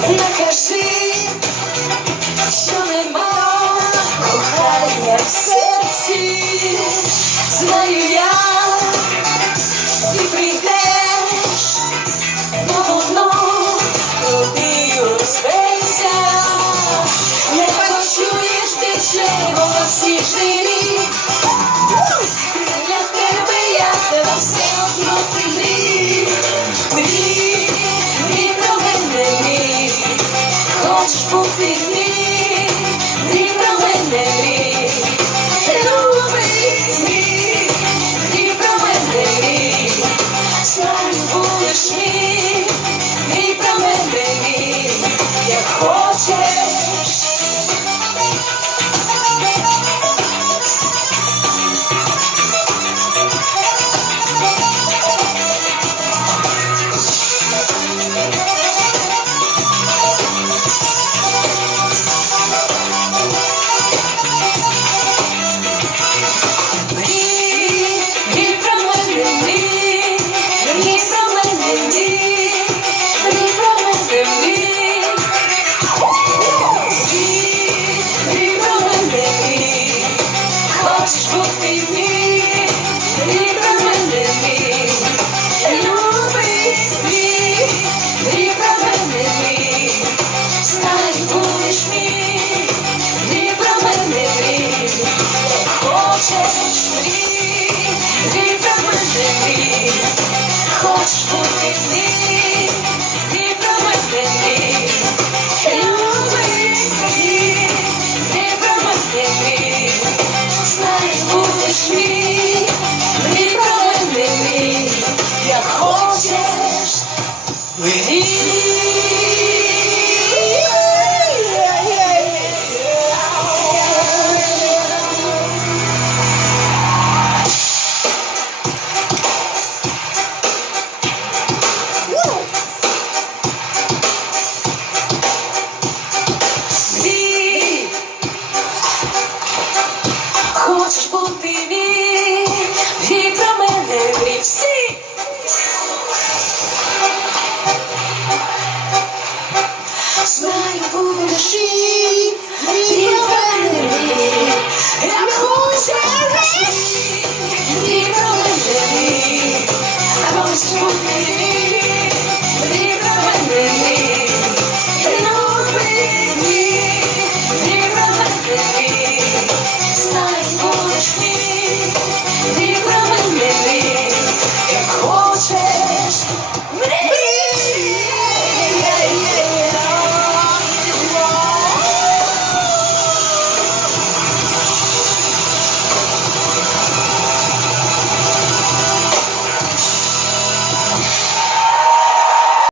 Не кажи, що нема кохання в серці. Знаю я, ти прийдеш, но воно тобі розбереться. Не почуєш ти червоно сніжний рік. Для тебе я тебе все одно ти мрій. Мрій про мене, мрій. Хочеш бути мрій, мрій про мене, мрій. Любий мрій, мрій про мене, мрій. Знаю, будеш мій, мрій про мене, мрій. Як хочеш. Хочеш бути мій, мрій про мене, мій. Любий мій, мрій про мене, мій. Знай, будеш мій, мрій про мене, мій. Хочеш мрій, мрій про мене, мій. Хочеш бути мій, мрій про мене, мій. Любий мій, мрій про мене, мій. Знай, будеш мій, мрій про мене, мій, як хочеш, мрій. Хочеш бути мій, мрій про мене, мрій всі. Знаю, будеш мій.